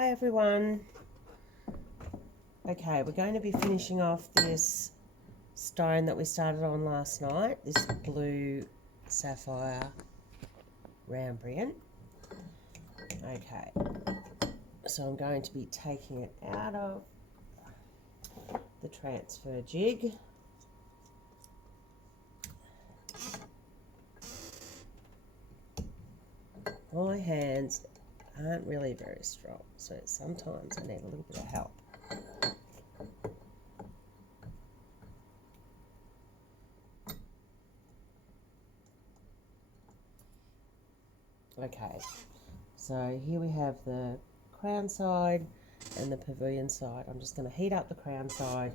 Hi everyone. Okay, we're going to be finishing off this stone that we started on last night, this blue sapphire round brilliant. Okay, so I'm going to be taking it out of the transfer jig. My hands aren't really very strong, so sometimes I need a little bit of help. Okay, so here we have the crown side and the pavilion side. I'm just going to heat up the crown side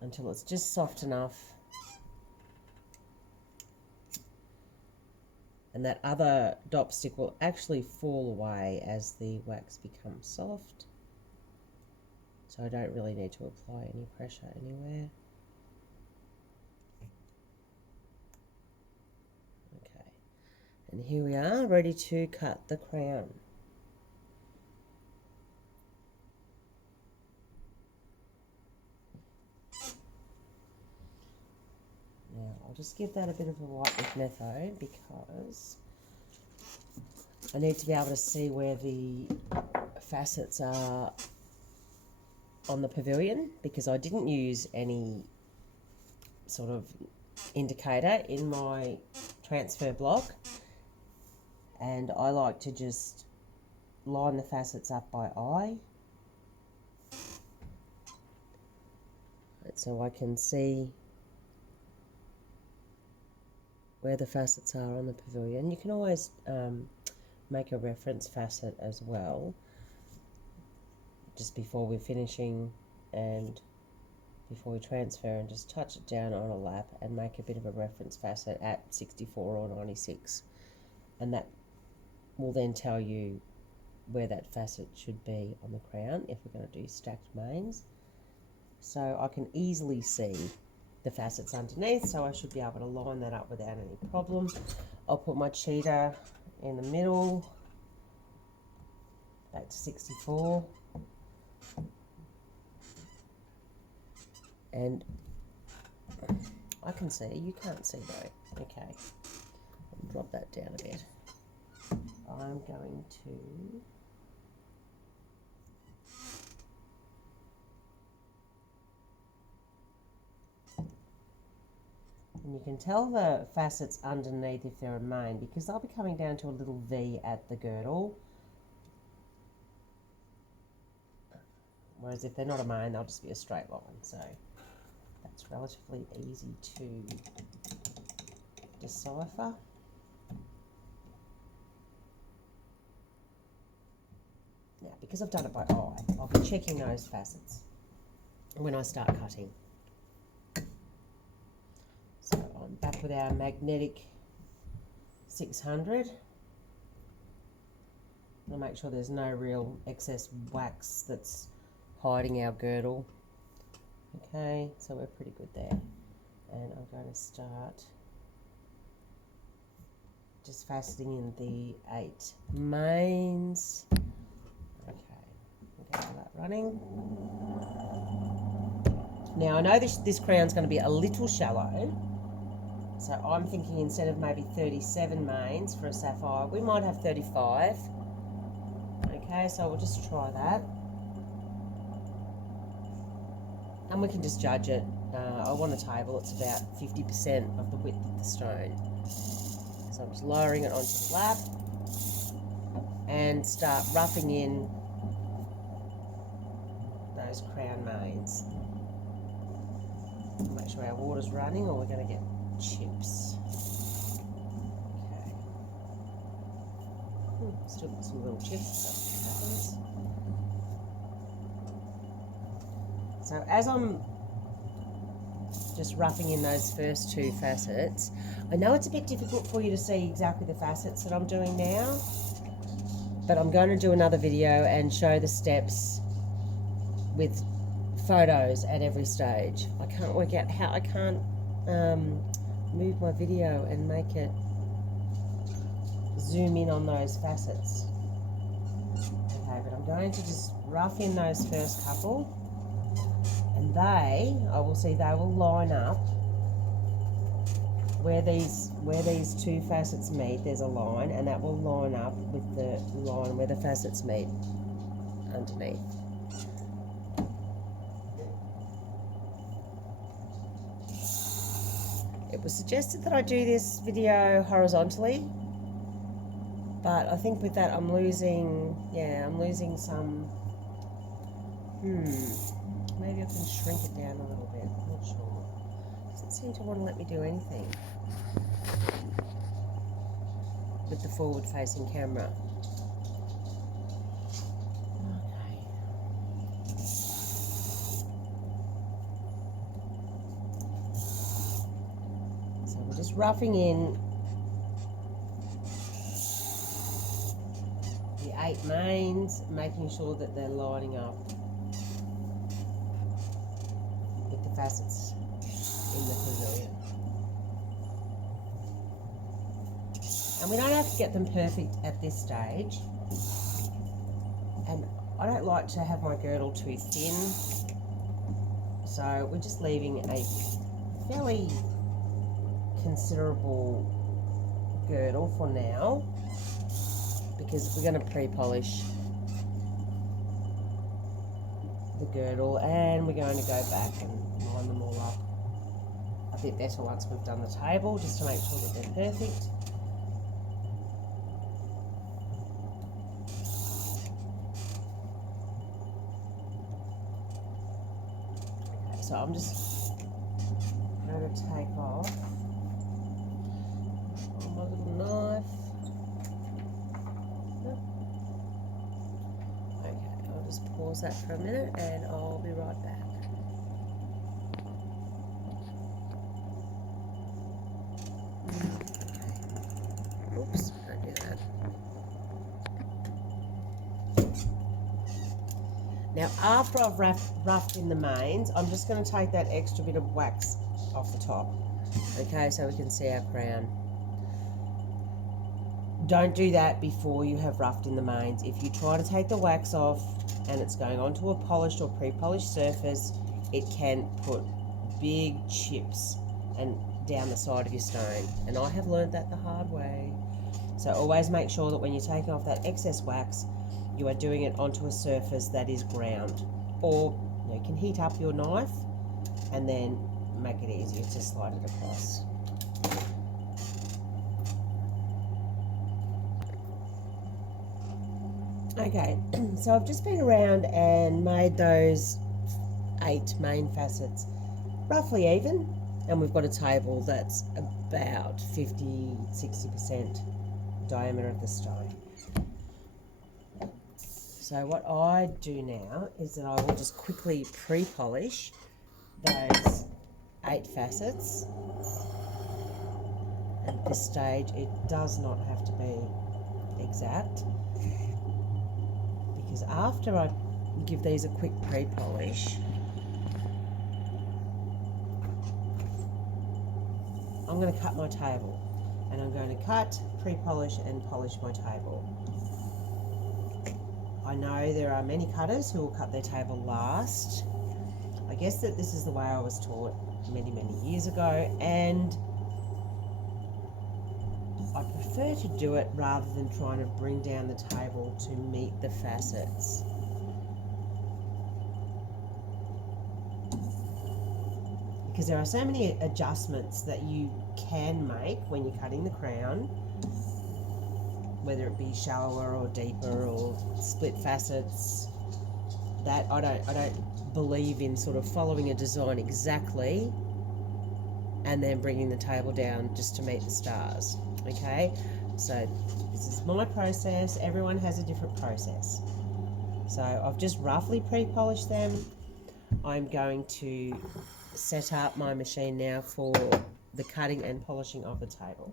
until it's just soft enough, and that other dop stick will actually fall away as the wax becomes soft, so I don't really need to apply any pressure anywhere. Okay, and here we are, ready to cut the crown. Now I'll just give that a bit of a wipe with Metho because I need to be able to see where the facets are on the pavilion, because I didn't use any sort of indicator in my transfer block, and I like to just line the facets up by eye so I can see where the facets are on the pavilion. You can always make a reference facet as well, just before we're finishing and before we transfer, and just touch it down on a lap and make a bit of a reference facet at 64 or 96, and that will then tell you where that facet should be on the crown if we're going to do stacked mains. So I can easily see the facets underneath, so I should be able to line that up without any problem. I'll put my cheater in the middle, back to 64, and I can see, you can't see though. Okay, I'll drop that down a bit. I'm going to and you can tell the facets underneath if they're a main, because they'll be coming down to a little V at the girdle. Whereas if they're not a main, they'll just be a straight line. So that's relatively easy to decipher. Now, because I've done it by eye, I'll be checking those facets when I start cutting. So I'm back with our magnetic 600. I'll make sure there's no real excess wax that's hiding our girdle. Okay, so we're pretty good there. And I'm going to start just faceting in the 8 mains. Okay, we'll get that running. Now I know this crown's going to be a little shallow, so I'm thinking instead of maybe 37 mains for a sapphire, we might have 35. Okay, so we'll just try that. And we can just judge it. I want a table, it's about 50% of the width of the stone. So I'm just lowering it onto the lap and start roughing in those crown mains. Make sure our water's running or we're going to get chips. Okay. Still got some little chips, that happens. So as I'm just roughing in those first 2 facets, I know it's a bit difficult for you to see exactly the facets that I'm doing now, but I'm going to do another video and show the steps with photos at every stage. I can't work out how I can't move my video and make it zoom in on those facets. Okay, but I'm going to just rough in those first couple, and I will see they will line up where these two facets meet. There's a line, and that will line up with the line where the facets meet underneath. It was suggested that I do this video horizontally, but I think with that I'm losing some, maybe I can shrink it down a little bit, I'm not sure. It doesn't seem to want to let me do anything with the forward facing camera. Just roughing in the 8 mains, making sure that they're lining up with the facets in the pavilion. And we don't have to get them perfect at this stage. And I don't like to have my girdle too thin, so we're just leaving a fairly considerable girdle for now, because we're going to pre-polish the girdle and we're going to go back and line them all up a bit better once we've done the table, just to make sure that they're perfect. Okay, so I'm just going to take off my little knife. Okay, I'll just pause that for a minute and I'll be right back. Okay. Oops, don't do that. Now, after I've roughed in the mains, I'm just going to take that extra bit of wax off the top. Okay, so we can see our crown. Don't do that before you have roughed in the mains. If you try to take the wax off and it's going onto a polished or pre-polished surface, it can put big chips and down the side of your stone. And I have learned that the hard way. So always make sure that when you're taking off that excess wax, you are doing it onto a surface that is ground. Or you can heat up your knife and then make it easier to slide it across. Okay, so I've just been around and made those 8 main facets roughly even, and we've got a table that's about 50-60% diameter of the stone. So what I do now is that I will just quickly pre-polish those 8 facets. At this stage, it does not have to be exact, because after I give these a quick pre-polish, I'm going to cut my table, and I'm going to cut, pre-polish and polish my table. I know there are many cutters who will cut their table last. I guess that this is the way I was taught many years ago, and I prefer to do it rather than trying to bring down the table to meet the facets. Because there are so many adjustments that you can make when you're cutting the crown, whether it be shallower or deeper or split facets, that I don't believe in sort of following a design exactly and then bringing the table down just to meet the stars. Okay, so this is my process. Everyone has a different process. So I've just roughly pre-polished them. I'm going to set up my machine now for the cutting and polishing of the table.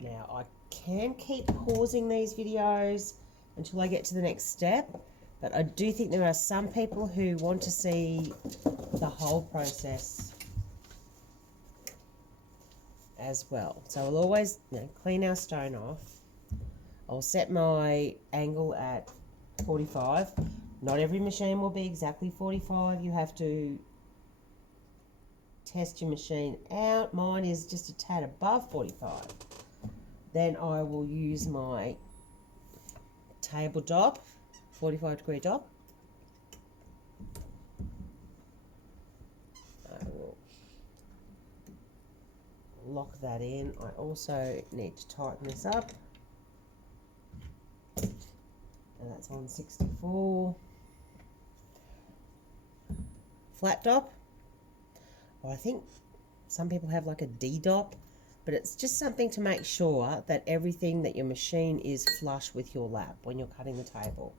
Now I can keep pausing these videos until I get to the next step, but I do think there are some people who want to see the whole process as well. So we'll always clean our stone off. I'll set my angle at 45. Not every machine will be exactly 45. You have to test your machine out. Mine is just a tad above 45. Then I will use my table dop, 45-degree dop. I will lock that in. I also need to tighten this up. And that's on 64. Flat dop. Or I think some people have like a D dop, but it's just something to make sure that everything that your machine is flush with your lap when you're cutting the table.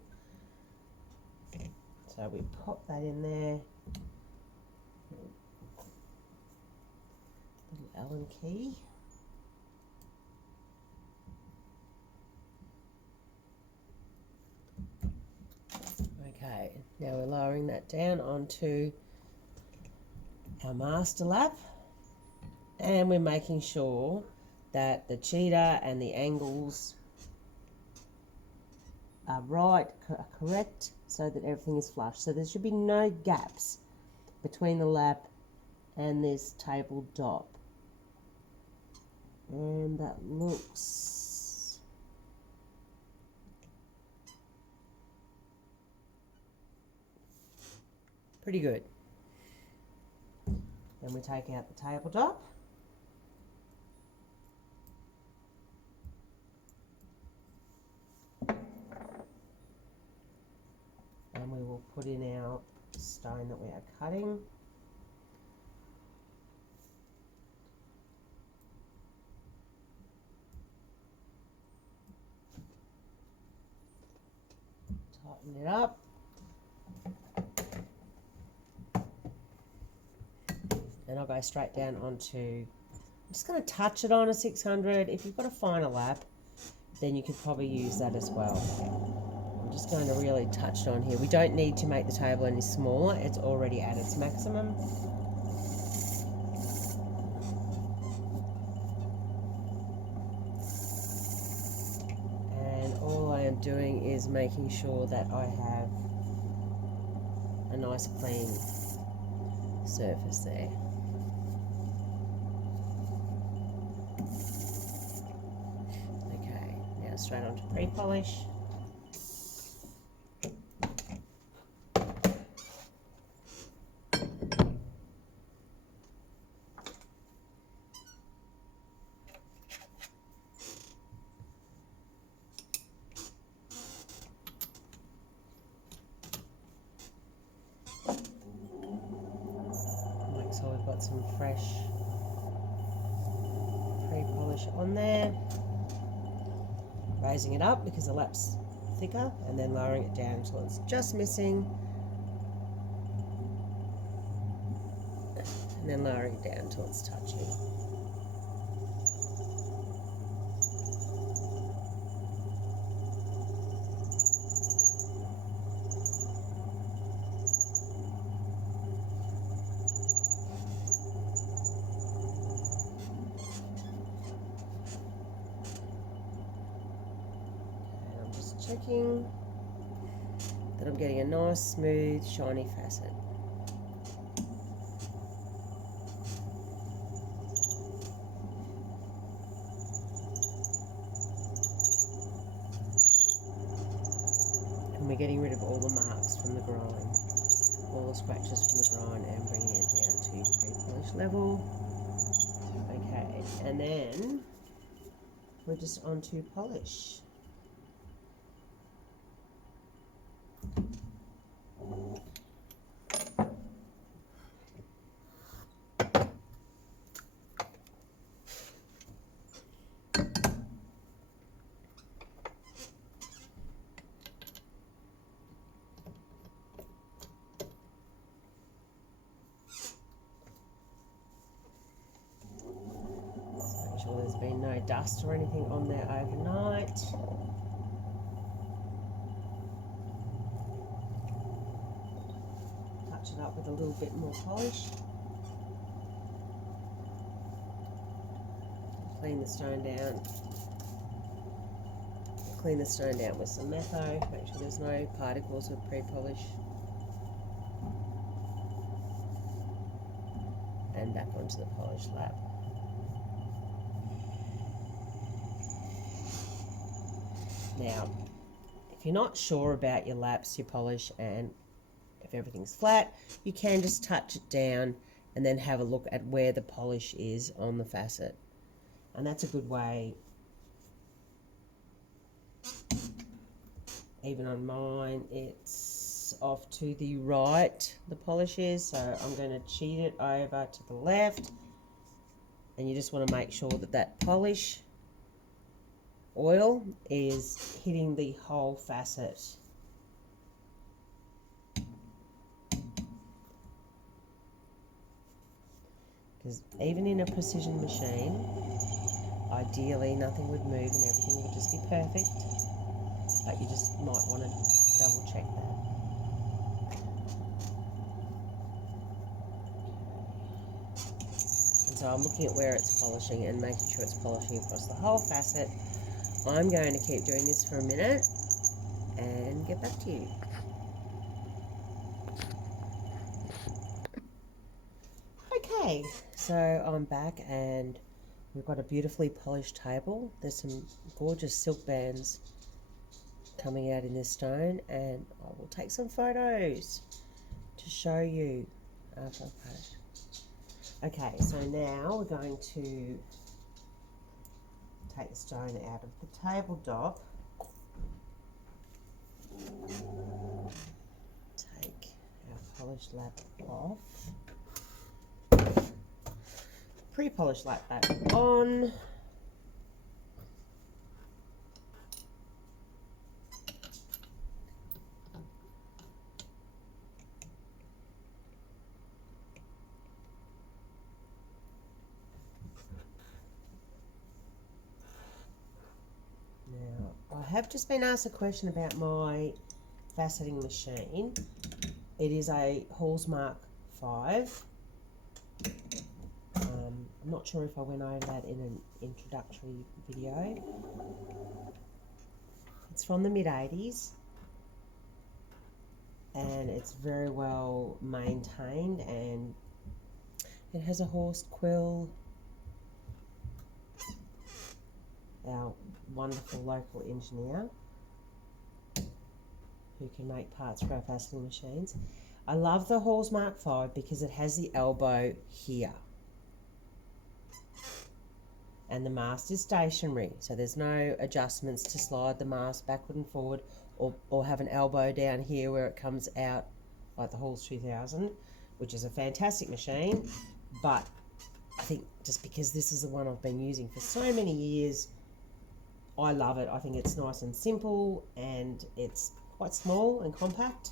So we pop that in there. Little Allen key. Okay, now we're lowering that down onto our master lap, and we're making sure that the cheater and the angles are right, correct, so that everything is flush. So there should be no gaps between the lap and this table dop. And that looks pretty good. Then we take out the table dop. And we will put in our stone that we are cutting. Tighten it up. And I'll go straight down onto, I'm just going to touch it on a 600. If you've got a finer lap, then you could probably use that as well. I'm just going to really touch it on here. We don't need to make the table any smaller. It's already at its maximum. And all I am doing is making sure that I have a nice clean surface there. Okay, now straight onto pre-polish. So we've got some fresh pre-polish on there. Raising it up because the lap's thicker, and then lowering it down until it's just missing. And then lowering it down until it's touching. Checking that I'm getting a nice, smooth, shiny facet. And we're getting rid of all the marks from the grind, all the scratches from the grind, and bringing it down to pre-polish level. Okay, and then we're just on to polish. Make sure there's been no dust or anything on there overnight. Touch it up with a little bit more polish. clean the stone down. Clean the stone down with some metho, make sure there's no particles of pre-polish. And back onto the polished lap. Now, if you're not sure about your laps, your polish, and if everything's flat, you can just touch it down and then have a look at where the polish is on the facet. And that's a good way. Even on mine, it's off to the right, the polish is, so I'm going to cheat it over to the left. And you just want to make sure that that polish oil is hitting the whole facet. Because even in a precision machine, ideally nothing would move and everything would just be perfect, but you just might want to double check that. And so I'm looking at where it's polishing and making sure it's polishing across the whole facet. I'm going to keep doing this for a minute and get back to you. Okay, so I'm back and we've got a beautifully polished table. There's some gorgeous silk bands coming out in this stone, and I will take some photos to show you after I've polished. Okay, so now we're going to take the stone out of the tabletop. Take our polished lap off. Pre-polished lap back on. Now, I have just been asked a question about my faceting machine. It is a Hallmark 5. I'm not sure if I went over that in an introductory video. It's from the mid-80s and it's very well maintained, and it has a horsed quill. Our wonderful local engineer who can make parts for our faceting machines. I love the Hallmark 5 because it has the elbow here. And the mast is stationary, so there's no adjustments to slide the mast backward and forward, or have an elbow down here where it comes out like the Halls 2000, which is a fantastic machine. But I think just because this is the one I've been using for so many years, I love it. I think it's nice and simple, and it's quite small and compact.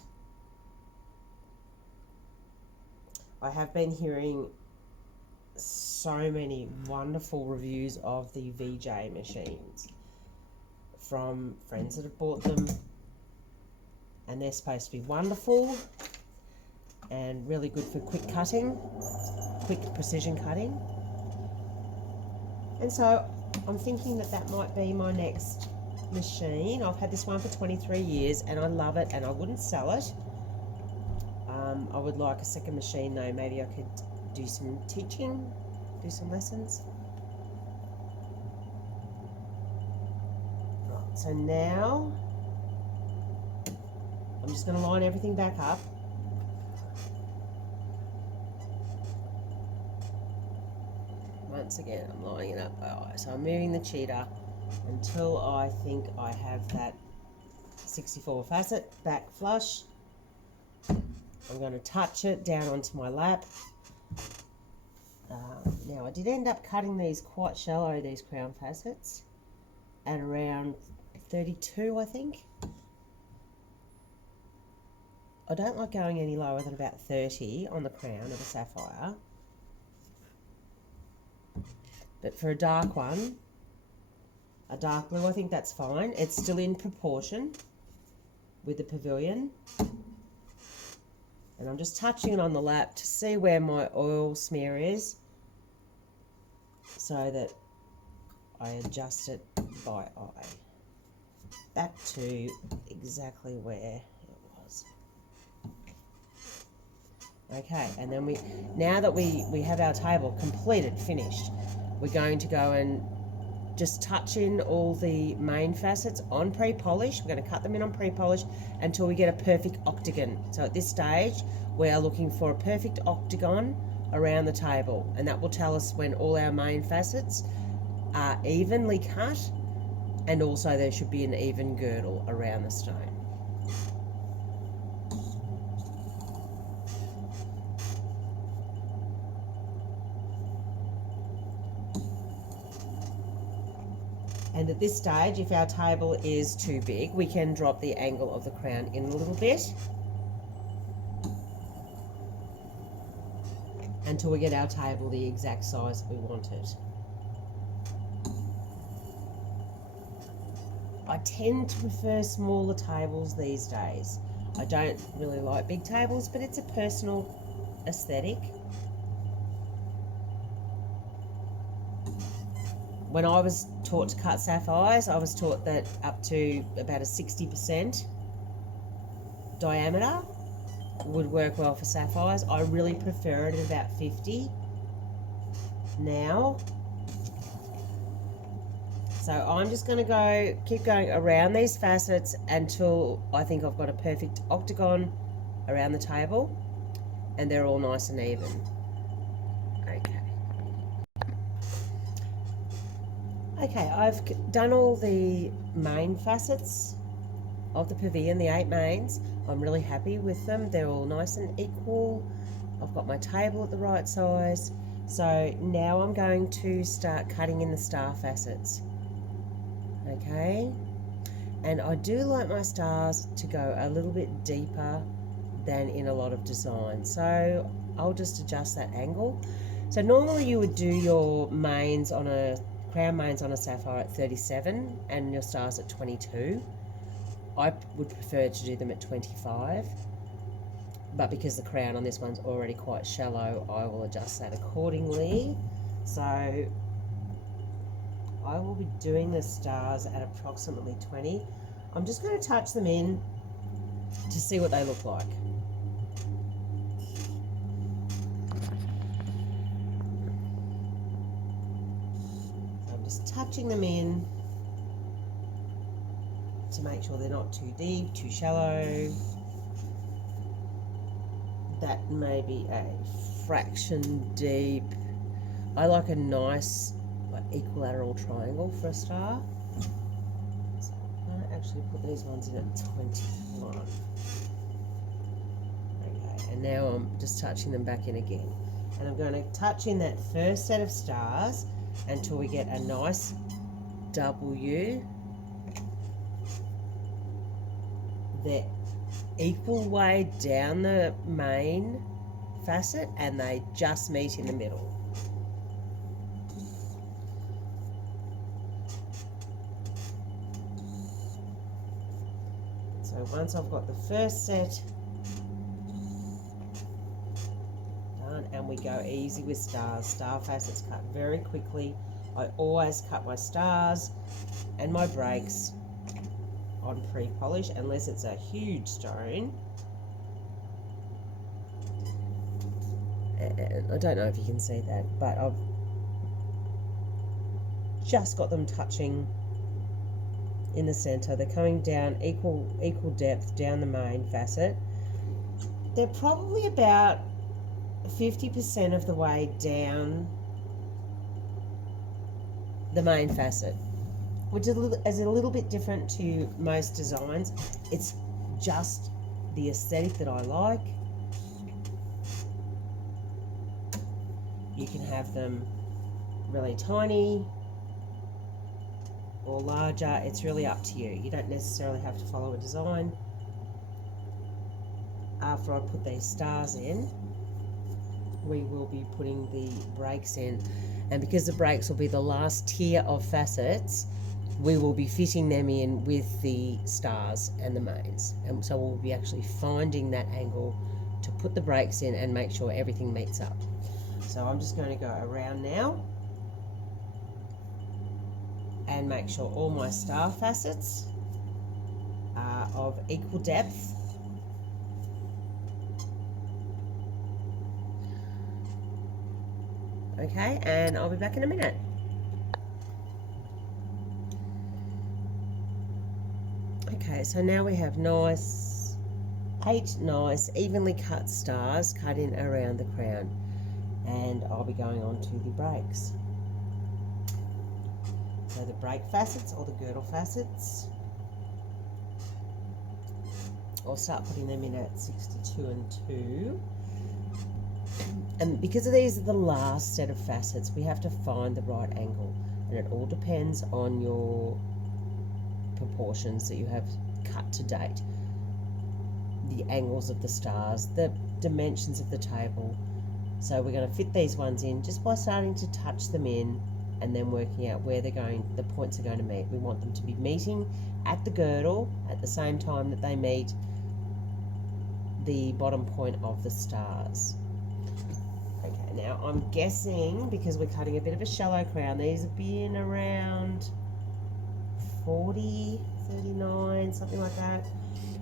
I have been hearing so many wonderful reviews of the VJ machines from friends that have bought them, and they're supposed to be wonderful and really good for quick cutting, quick precision cutting. And so I'm thinking that that might be my next machine. I've had this one for 23 years and I love it, and I wouldn't sell it. I would like a second machine though. Maybe I could do some teaching, do some lessons. Right, so now I'm just going to line everything back up. Once again, I'm lining it up. So I'm moving the cheater until I think I have that 64 facet back flush. I'm going to touch it down onto my lap. Now I did end up cutting these quite shallow, these crown facets, at around 32 I think. I don't like going any lower than about 30 on the crown of a sapphire. But for a dark one, a dark blue, I think that's fine. It's still in proportion with the pavilion. And I'm just touching it on the lap to see where my oil smear is, so that I adjust it by eye back to exactly where it was. Okay, and then now that we have our table completed, finished, we're going to go and just touch in all the main facets on pre-polish. We're going to cut them in on pre-polish until we get a perfect octagon. So at this stage, we are looking for a perfect octagon around the table, and that will tell us when all our main facets are evenly cut, and also there should be an even girdle around the stone. And at this stage, if our table is too big, we can drop the angle of the crown in a little bit until we get our table the exact size that we want it. I tend to prefer smaller tables these days. I don't really like big tables, but it's a personal aesthetic. When I was taught to cut sapphires, I was taught that up to about a 60% diameter would work well for sapphires. I really prefer it at about 50 now. So I'm just going to keep going around these facets until I think I've got a perfect octagon around the table and they're all nice and even. Okay, I've done all the main facets of the pavilion, the 8 mains. I'm really happy with them. They're all nice and equal. I've got my table at the right size. So now I'm going to start cutting in the star facets. Okay, and I do like my stars to go a little bit deeper than in a lot of designs. So I'll just adjust that angle. So normally you would do your mains on a crown mains on a sapphire at 37 and your stars at 22. I would prefer to do them at 25, but because the crown on this one's already quite shallow, I will adjust that accordingly. So I will be doing the stars at approximately 20. I'm just going to touch them in to see what they look like. Just touching them in to make sure they're not too deep, too shallow. That may be a fraction deep. I like a nice equilateral triangle for a star. So I'm going to actually put these ones in at 21. Okay, and now I'm just touching them back in again. And I'm going to touch in that first set of stars until we get a nice W. They're equal way down the main facet and they just meet in the middle. So once I've got the first set done, and we go easy with stars. Star facets cut very quickly. I always cut my stars and my breaks on pre-polish unless it's a huge stone. And I don't know if you can see that, but I've just got them touching in the center. They're coming down equal depth down the main facet. They're probably about 50% of the way down the main facet, which is a little bit different to most designs. It's just the aesthetic that I like. You can have them really tiny or larger. It's really up to you. You don't necessarily have to follow a design. After I put these stars in, we will be putting the breaks in, and because the breaks will be the last tier of facets, we will be fitting them in with the stars and the mains, and so we'll be actually finding that angle to put the breaks in and make sure everything meets up. So I'm just going to go around now and make sure all my star facets are of equal depth. Okay, and I'll be back in a minute. Okay, so now we have 8 nice evenly cut stars cut in around the crown, and I'll be going on to the breaks. So the break facets, or the girdle facets, I'll start putting them in at 62 and 2. And because these are the last set of facets, we have to find the right angle, and it all depends on your proportions that you have cut to date, the angles of the stars, the dimensions of the table. So we're going to fit these ones in just by starting to touch them in and then working out where the points are going to meet. We want them to be meeting at the girdle at the same time that they meet the bottom point of the stars. Okay, now I'm guessing, because we're cutting a bit of a shallow crown, these have been around 40, 39, something like that.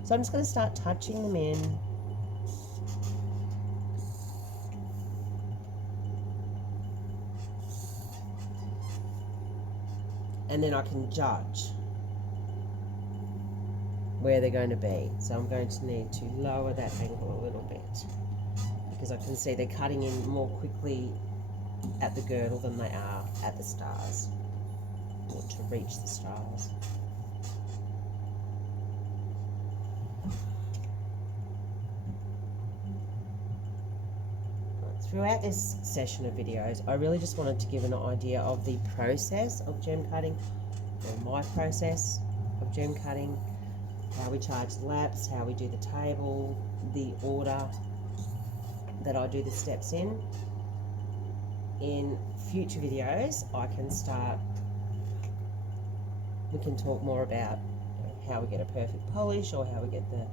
So I'm just going to start touching them in. And then I can judge where they're going to be. So I'm going to need to lower that angle a little bit, because I can see they're cutting in more quickly at the girdle than they are at the stars, or to reach the stars. Throughout this session of videos, I really just wanted to give an idea of the process of gem cutting, or my process of gem cutting, how we charge the laps, how we do the table, the order that I do the steps in. In future videos, we can talk more about how we get a perfect polish, or how we get the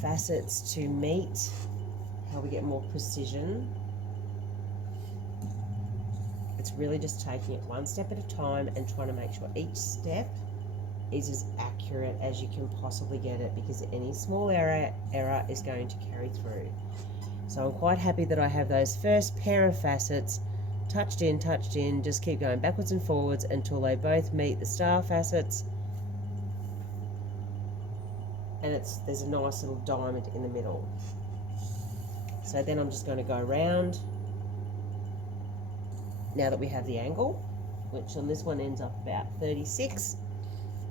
facets to meet, how we get more precision. It's really just taking it one step at a time and trying to make sure each step is as accurate as you can possibly get it, because any small error is going to carry through. So I'm quite happy that I have those first pair of facets touched in, just keep going backwards and forwards until they both meet the star facets, and there's a nice little diamond in the middle. So then I'm just going to go around, now that we have the angle, which on this one ends up about 36.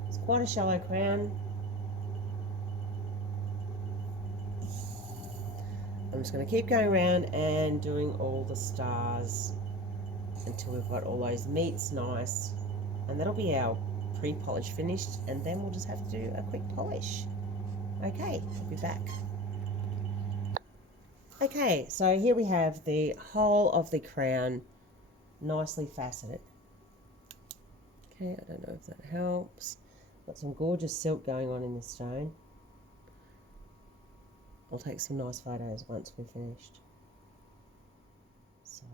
It's quite a shallow crown. I'm just going to keep going around and doing all the stars until we've got all those meets nice, and that'll be our pre-polish finished, and then we'll just have to do a quick polish. Okay, I'll be back. Okay, so here we have the whole of the crown nicely faceted. Okay, I don't know if that helps. Got some gorgeous silk going on in this stone. I'll take some nice photos once we're finished. So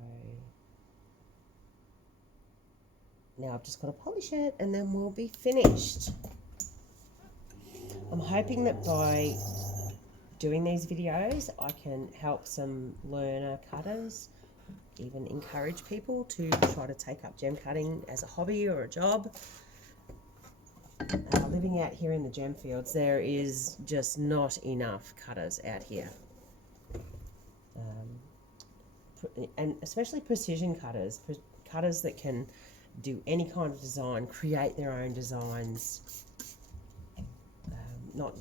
now I've just got to polish it and then we'll be finished. I'm hoping that by doing these videos I can help some learner cutters, even encourage people to try to take up gem cutting as a hobby or a job. Living out here in the gem fields, there is just not enough cutters out here, and especially precision cutters, cutters that can do any kind of design, create their own designs, not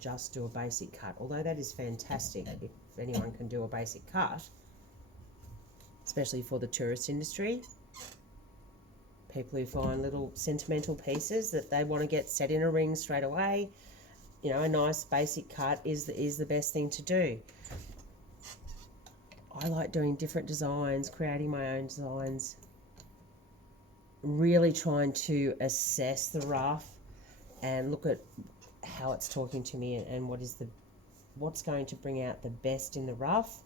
just do a basic cut, although that is fantastic if anyone can do a basic cut, especially for the tourist industry. People who find little sentimental pieces that they want to get set in a ring straight away, you know, a nice basic cut is the best thing to do. I like doing different designs, creating my own designs, really trying to assess the rough and look at how it's talking to me and what's going to bring out the best in the rough,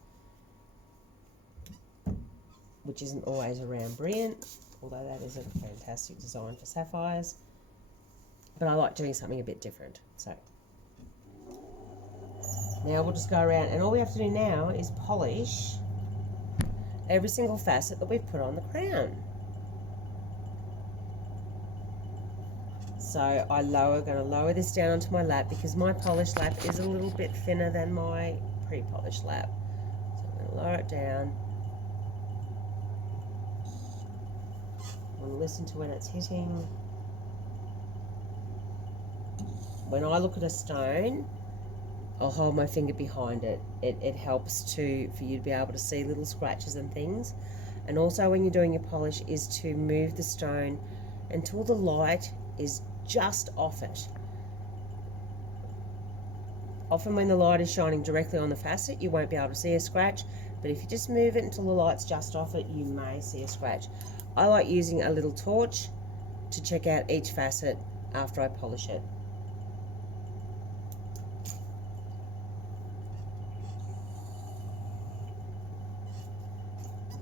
which isn't always around brilliant although that is a fantastic design for sapphires. But I like doing something a bit different. So now we'll just go around, and all we have to do now is polish every single facet that we've put on the crown. So I'm going to lower this down onto my lap because my polished lap is a little bit thinner than my pre-polished lap. So I'm going to lower it down. And listen to when it's hitting. When I look at a stone, I'll hold my finger behind it. It helps for you to be able to see little scratches and things. And also when you're doing your polish is to move the stone until the light is just off it. Often when the light is shining directly on the facet, you won't be able to see a scratch, but if you just move it until the light's just off it, you may see a scratch. I like using a little torch to check out each facet after I polish it.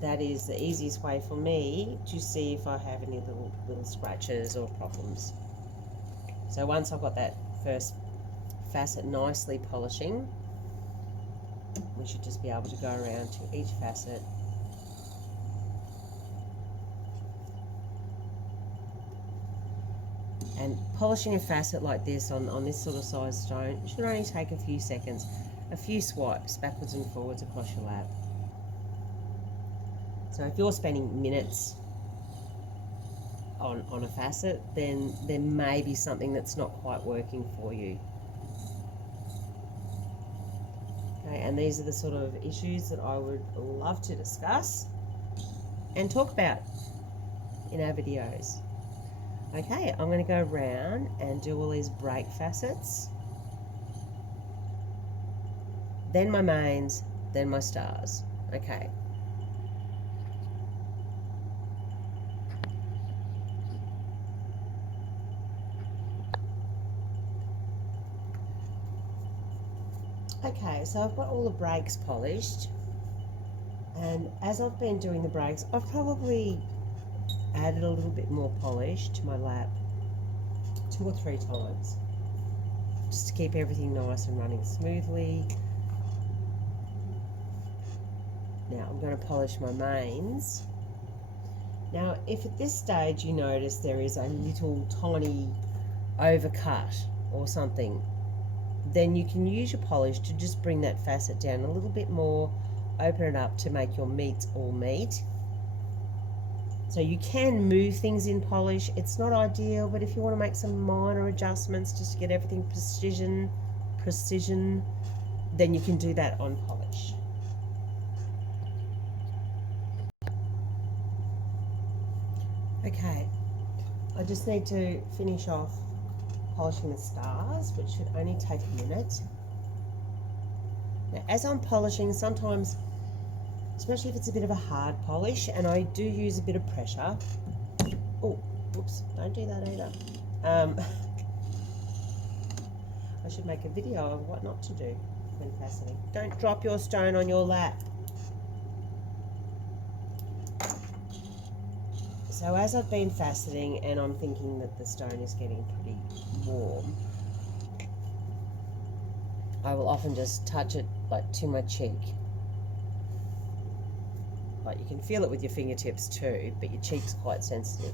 That is the easiest way for me to see if I have any little scratches or problems. So once I've got that first facet nicely polishing, we should just be able to go around to each facet. And polishing a facet like this on this sort of size stone should only take a few seconds, a few swipes backwards and forwards across your lap. So if you're spending minutes on a facet, then there may be something that's not quite working for you. Okay, and these are the sort of issues that I would love to discuss and talk about in our videos. Okay, I'm going to go around and do all these break facets, then my mains, then my stars. Okay. Okay, so I've got all the breaks polished, and as I've been doing the breaks, I've probably added a little bit more polish to my lap 2 or 3 times, just to keep everything nice and running smoothly. Now I'm going to polish my mains. Now if at this stage you notice there is a little tiny overcut or something, then you can use your polish to just bring that facet down a little bit more, open it up to make your meats all meet. So you can move things in polish. It's not ideal, but if you want to make some minor adjustments just to get everything precision, then you can do that on polish. Okay, I just need to finish off polishing the stars, which should only take a minute. Now, as I'm polishing, sometimes, especially if it's a bit of a hard polish, and I do use a bit of pressure. Oh, whoops, don't do that either. I should make a video of what not to do when faceting. Don't drop your stone on your lap. So as I've been faceting and I'm thinking that the stone is getting pretty warm, I will often just touch it like to my cheek. Like you can feel it with your fingertips too, but your cheek's quite sensitive.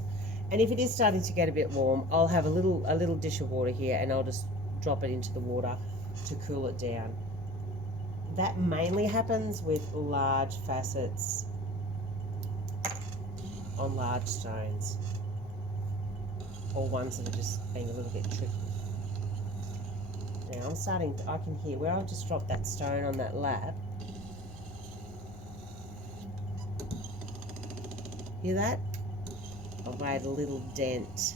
And if it is starting to get a bit warm, I'll have a little dish of water here and I'll just drop it into the water to cool it down. That mainly happens with large facets on large stones, or ones that are just being a little bit tricky. Now I can hear where I'll just drop that stone on that lap. Hear that? I've made a little dent,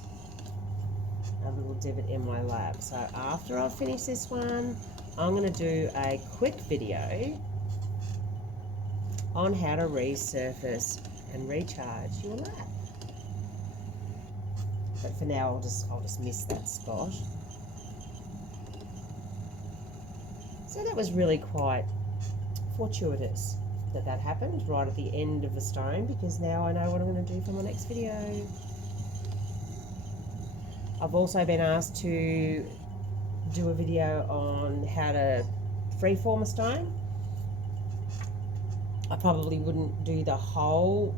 a little divot in my lap. So after I've finished this one, I'm going to do a quick video on how to resurface and recharge your lap. But for now, I'll just miss that spot. So that was really quite fortuitous. that happened right at the end of the stone, because now I know what I'm going to do for my next video. I've also been asked to do a video on how to freeform a stone. I probably wouldn't do the whole,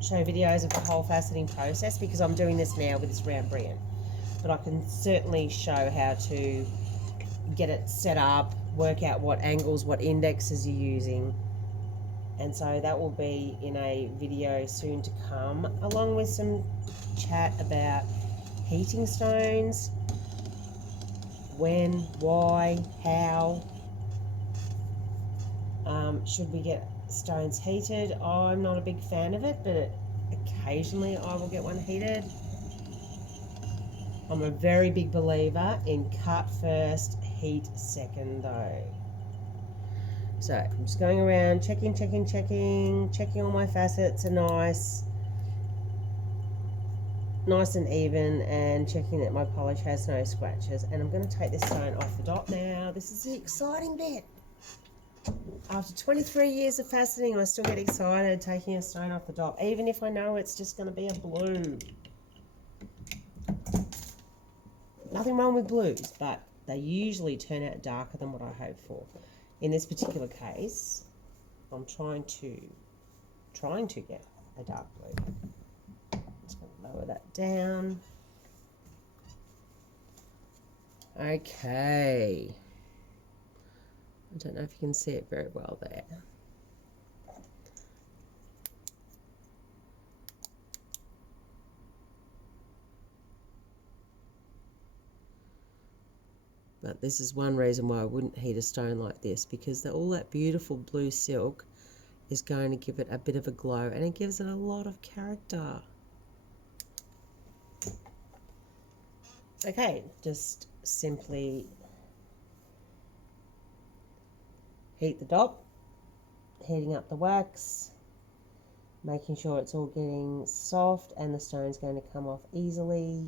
show videos of the whole faceting process, because I'm doing this now with this round brilliant. But I can certainly show how to get it set up, work out what angles, what indexes you're using. And so that will be in a video soon to come, along with some chat about heating stones, when, why, how. Should we get stones heated? I'm not a big fan of it, but occasionally I will get one heated. I'm a very big believer in cut first, heat second though. So I'm just going around checking all my facets are nice and even, and checking that my polish has no scratches. And I'm going to take this stone off the dot now. This is the exciting bit. After 23 years of faceting, I still get excited taking a stone off the dot, even if I know it's just going to be a blue. Nothing wrong with blues, but they usually turn out darker than what I hope for. In this particular case, I'm trying to get a dark blue. Just going to lower that down. Okay. I don't know if you can see it very well there. But this is one reason why I wouldn't heat a stone like this, because all that beautiful blue silk is going to give it a bit of a glow, and it gives it a lot of character. Okay, just simply heat the dot, heating up the wax, making sure it's all getting soft and the stone's going to come off easily.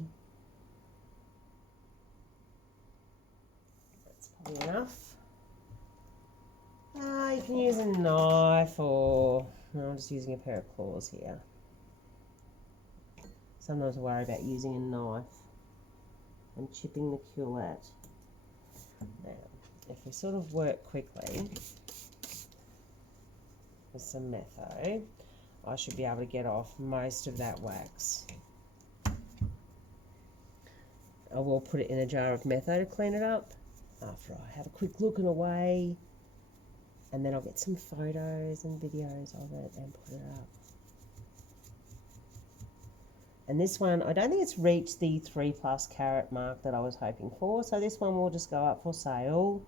That's probably enough. You can use a knife, or no, I'm just using a pair of claws here. Sometimes I worry about using a knife and chipping the culet. Now, if we sort of work quickly with some metho, I should be able to get off most of that wax. I will put it in a jar of metho to clean it up after I have a quick look and away, and then I'll get some photos and videos of it and put it up. And this one, I don't think it's reached the 3+ carat mark that I was hoping for, so this one will just go up for sale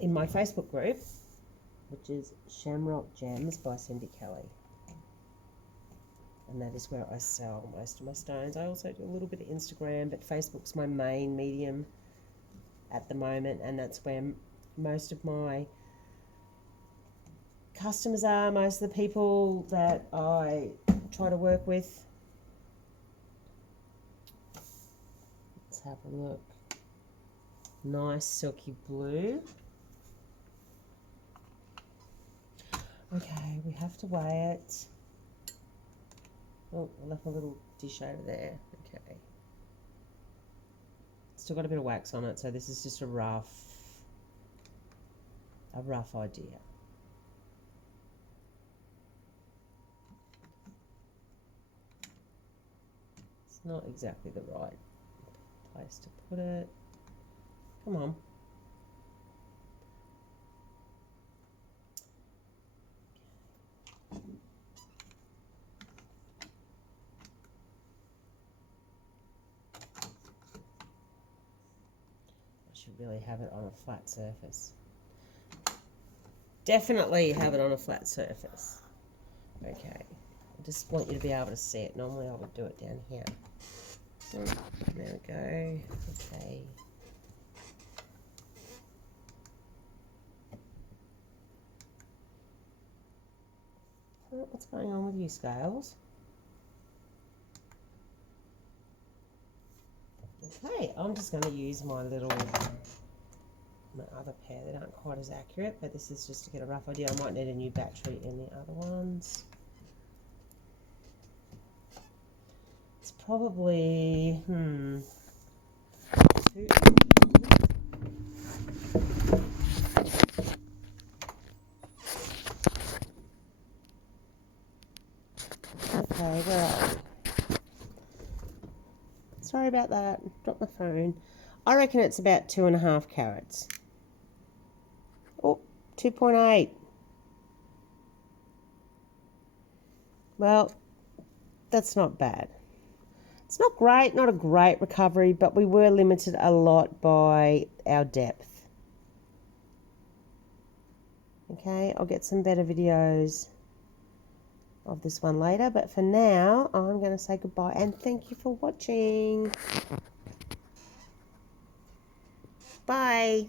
in my Facebook group, which is Shamrock Gems by Cindy Kelly. And that is where I sell most of my stones. I also do a little bit of Instagram, but Facebook's my main medium at the moment, and that's where most of my customers are, most of the people that I try to work with. Let's have a look. Nice silky blue. Okay, we have to weigh it. Oh, I left a little dish over there. Okay. Still got a bit of wax on it, so this is just a rough idea. It's not exactly the right place to put it. Come on. Should really have it on a flat surface. Definitely have it on a flat surface. Okay, I just want you to be able to see it. Normally I would do it down here. There we go. Okay. So what's going on with you, scales? Okay, I'm just going to use my little my other pair that aren't quite as accurate, but this is just to get a rough idea. I might need a new battery in the other ones. It's probably, okay, where are we? Sorry about that, dropped my phone. I reckon it's about 2.5 carats. Oh, 2.8. Well, that's not bad. It's not great, not a great recovery, but we were limited a lot by our depth. Okay, I'll get some better videos of this one later, but for now, I'm going to say goodbye and thank you for watching. Bye.